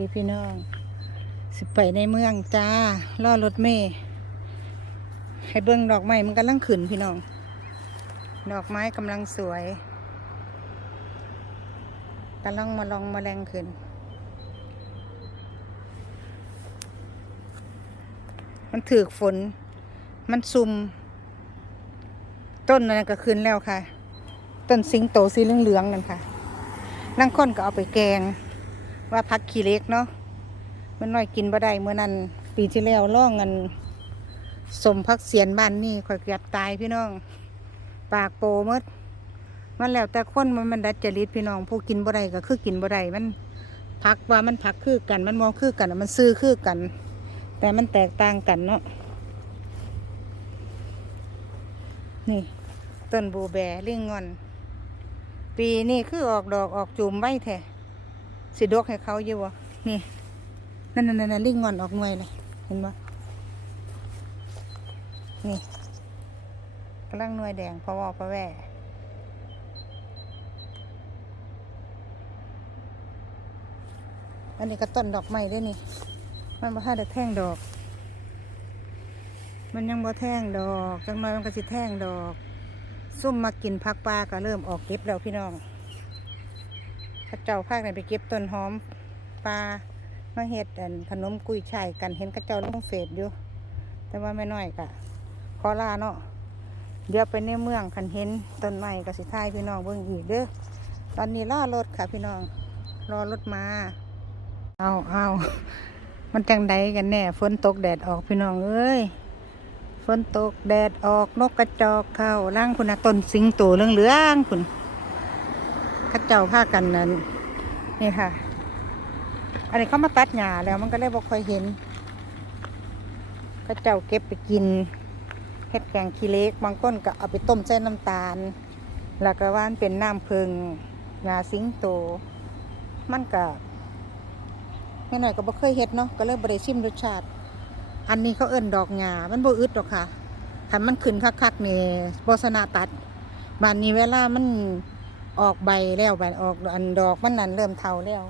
ดีพี่น้อง สิไปในเมืองจ้าล่อรถเมย์ให้เบิ้งดอกไม้มันกำลังขึ้นพี่น้อง ดอกไม้กำลังสวยกำลังมาลองมาแรงขึ้น มันถือฝน มันซุม ต้นนั่นก็ขึ้นแล้วค่ะ ต้นสิงโตสีเหลืองๆนั่นค่ะนั่งค้นก็เอาไปแกง ว่าพักขี้เล็กเนาะมันน้อยกินบ่ได้เมื่อนั้นปีที่แล้วล่องเงินสมพักเสียนบ้านนี่ข่อยเกือบตายพี่น้อง ปากโปมดมันแล้วแต่คนมันมันดัดจริตพี่น้องผู้กินบ่ได้ก็คือกินบ่ได้มันพักว่ามันพักคือกัน มันมองคือกันมันซื้อคือกัน แต่มันแตกต่างกันเนาะนี่ต้นบูแบลิงงอน ปีนี้คือออกดอกออกจูมไว้แท้ สิดกให้เขาอยู่วะนี่นั่นนั่นนั่นลิงงอนออกหน่วยเลยเห็นปะนี่กำลังหน่วยแดงพะวอพะแว่อันนี้ก็ต้นดอกไม้ด้วยนี่ มันบ่ทันได้แท่งดอก มันยังบ่แท่งดอก จังมามันก็สิแท่งดอก ซุ่มมากินพักปลาก็เริ่มออกเก็บแล้วพี่น้อง ข้าเจ้าภาคไหนไปเก็บต้นหอมปลามาเห็ดอันขนมกุยช่ายกันเห็นเข้าเจ้าลงเฟซอยู่ แต่ว่าไม่น้อยกะขอลาเนาะเดี๋ยวไปในเมืองคันเห็นต้นไม้กสิทายพี่น้องเบิ่งอีกเด้อตอนนี้รอรถค่ะพี่น้องรอรถมา เอาเอามันจังใดกันแน่ฝนตกแดดออกพี่น้องเอ้ยฝนตกแดดออกนกกระจอกเข้าล่างคุณนะต้นสิงโตเหลืองเหลืองๆคุณ ข้าเจ้าผ้ากันนั้นนี่ค่ะ อันนี้เขามาตัดหญ้าแล้วมันก็เลยบ่ค่อยเห็นเข้าเจ้าเก็บไปกินเฮ็ดแกงขี้เล็กบางคนก็เอาไปต้มใส่น้ำตาล แล้วก็ว่านเป็นน้ำผึ้งหญ้าสิงโต มันก็ไม่หน่อยก็บ่เคยเฮ็ดเนาะก็เลยบ่ได้ชิมรสชาติ อันนี้เขาเอิ้นดอกหญ้ามันบ่อึดดอกค่ะถ้ามันขึ้นคักๆนี่บ่สนาตัดบานนี้เวลามัน ออกใบแล้วใบออกอันดอกมันนั่นเริ่มเฒ่าแล้ว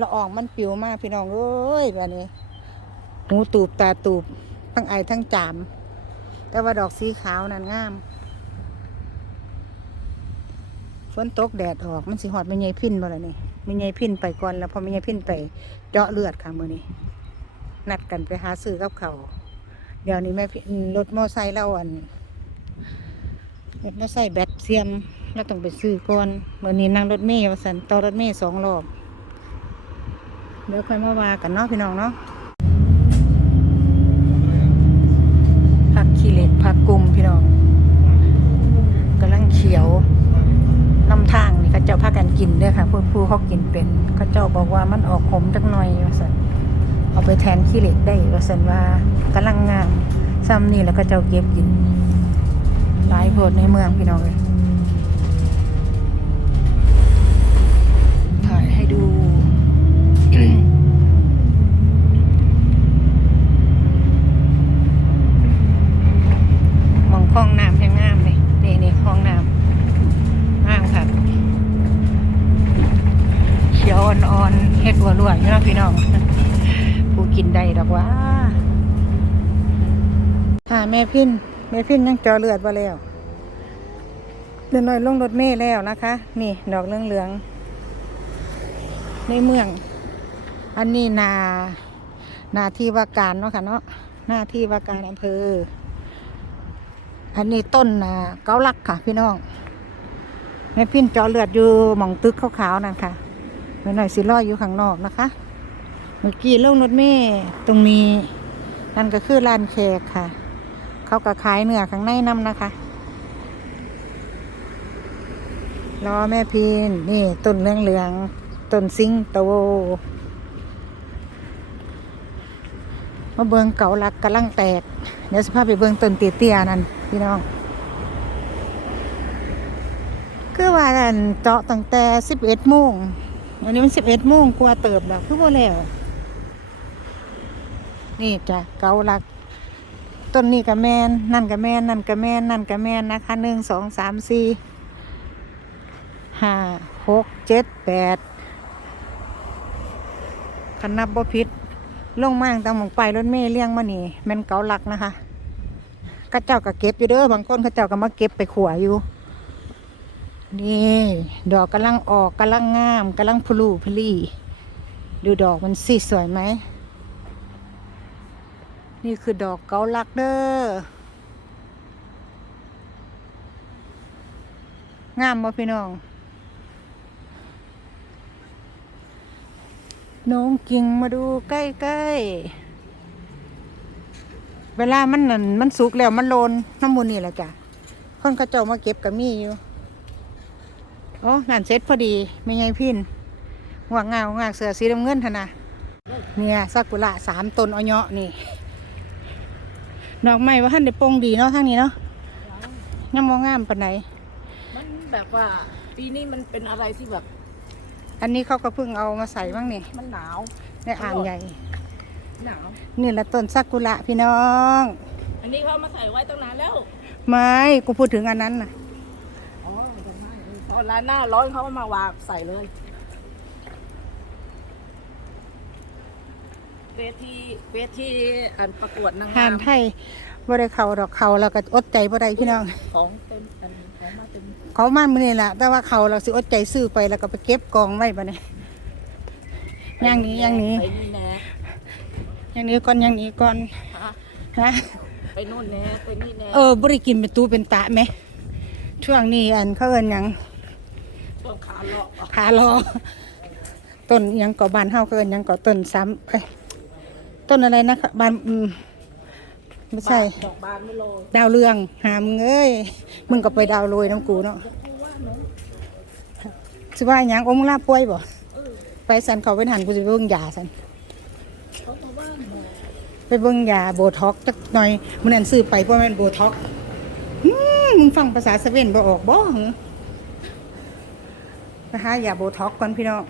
ละอองมันปิวมากพี่น้องเอ้ยบานนี้หูตูบตาตูบทั้งไอทั้งจาม แต่ว่าดอกสีขาวนั่นงามฝนตกแดดออกมันสิหอดไม่ใหญ่พินบ่ล่ะนี่ไม่ใหญ่พินไปก่อนแล้วพอไม่ใหญ่พินไปเจาะเลือดค่ะมือนี้นัดกันไปหาซื้อกับเขาเดี๋ยวนี้แม่พี่รถมอไซค์เราอันรถมอไซค์แบตเสียม เราต้องไปซื้อก่อนวันนี้นั่งรถเมย์ว่าสันต่อรถเมย์สองรอบ เดี๋ยวค่อยมาว่ากันเนาะพี่น้องเนาะผักขี้เหล็กผักกลุ่มพี่น้องกำลังเขียวน้ำทางนี่เขาเจ้าพากันกินด้วยค่ะผู้ผู้เขากินเป็นเขาเจ้าบอกว่ามันออกขมจักหน่อยว่าสันเอาไปแทนขี้เหล็กได้ก็สันว่ากำลังงามซ้ำนี่แล้วก็เจ้าเก็บกินหลายโพดในเมืองพี่น้องเลย มองคลองน้ำยังงามเลยนี่นี่คลองน้ำงามค่ะเขียวอ่อนๆเฮ็ดหัวรวยนาะพี่น้องผู้กินได้ดอกว่าถ้าแม่พินแม่พินยังจอเลือดมาแล้วเดินหน่อยลงรถเมล์แล้วนะคะ นี่ดอกเหลืองๆในเมือง อันนี้นา นาที่ว่าการเนาะค่ะเนาะหน้าที่ว่าการอำเภอ อันนี้ต้นเกาลักค่ะ พี่น้องแม่พินจอเลือดอยู่หมองตึกขาวๆนั่นค่ะแม่หน่อยสิรออยู่ข้างนอกนะคะ เมื่อกี้ลงรถเมล์ตรงนี้ นั่นก็คือร้านแขกค่ะ เขาก็ขายเนื้อข้างในน้ำนะคะรอแม่พีนนี่ต้นเหลืองเหลืองๆต้นซิงโตมาเบิงเก่าลักกำลังแตก เดี๋ยวสภาพไปเบิงต้นเตี้ยๆนั่น พี่น้อง คือว่าอันเจาะตั้งแต่สิบเอ็ดโมงอันนี้มันสิบเอ็ดโมงกว่าเติบแล้วคือบ่แล้ว นี่จ้ะเกาลัก ต้นนี้กับแมนนั่นกับแมนนั่นกับแมนนั่นกับแมนนะคะหนึ่งสองสามสี่ห้าหกเจ็ดแปดคันนับบ่ผิดลงมาตั้งหมองไปรถเมล์เลี้ยงมานี่แมนเกาลักนะคะ ก็เจ้าก็เก็บอยู่เด้อบางคนเขาเจ้าก็มาเก็บไปขวอยู่ นี่ ดอกกำลังออกกำลังงามกำลังพลูพลีดูดอกมันสิสวยไหม นี่คือดอกเกาลักเด้องามบ่พี่น้อง น้องกิ่งมาดูใกล้ๆ เวลามันนั่นมันสุกแล้วมันโลนน้ำมูลนี่แหละจ้ะคนเขาเจ้ามาเก็บกับมีอยู่โอ้นั่นเซ็ตพอดีไม่ไงพินหัวงาหัวงาเสือสีน้ำเงินทนะเนี่ยซากุระสามต้นเอาเนาะนี่ดอกไม้ว่าท่านได้โปร่งดีเนาะทางนี้เนาะยังมองงามปานไหนมันแบบว่าปีนี้มันเป็นอะไรที่แบบ อันนี้เขาก็เพิ่งเอามาใส่บ้างนี่มันหนาวในอ่างใหญ่ หนาวนี่ละต้นซากุระพี่น้อง อันนี้เขาเอามาใส่ไว้ตั้งนานแล้ว ไม่กูพูดถึงอันนั้นน่ะอ๋อตรงนั้นเออพอร้านหน้าร้อนเขาก็มาวางใส่เลยเวทีเวทีอันประกวดนางหางานมไทยบ่ได้เขาดอกเขาแล้วก็อดใจบ่ได้พี่น้อง ของเต็มอันของมาเต็มเขามามื้อนี้ล่ะแต่ว่าเขาเราสิอดใจซื้อไปแล้วก็ไปเก็บกองไว้บัดนี้อย่างนี้อย่างนี้ ไปนี่แน่ อย่างนี้ก่อนอย่างนี้ก่อนฮะฮะไปนู่นแน่ไปนี่แน่เออบ่ได้กินเป็นตูเป็นตะไหมช่วงนี้อันเขาเอิ้นหยังต้นขาเลาะอะขารอต้นหยังก่อบ้านเฮาเขาเอิ้นหยังก่อต้นซ้ำเอ้ยต้นอะไรนะบ้านอืมไม่ใช่ดอกบานไม่โรยดาวเรืองหามึงเอ้ยมึงก็ไปดาวโรยน้ำกูเนาะกูว่าหนูสิว่าหยังองค์ลาป่วยบ่ไปสันเขาไปหันกูสิไปเบิ่งยาสัน ไปเบิ่งยาโบท็อกจักหน่อยมันอันซื้อไปเพราะมันโบท็อกมึงฟังภาษาสเวนบ่ออกบ่หึไปหายาโบท็อกก่อนพี่น้อง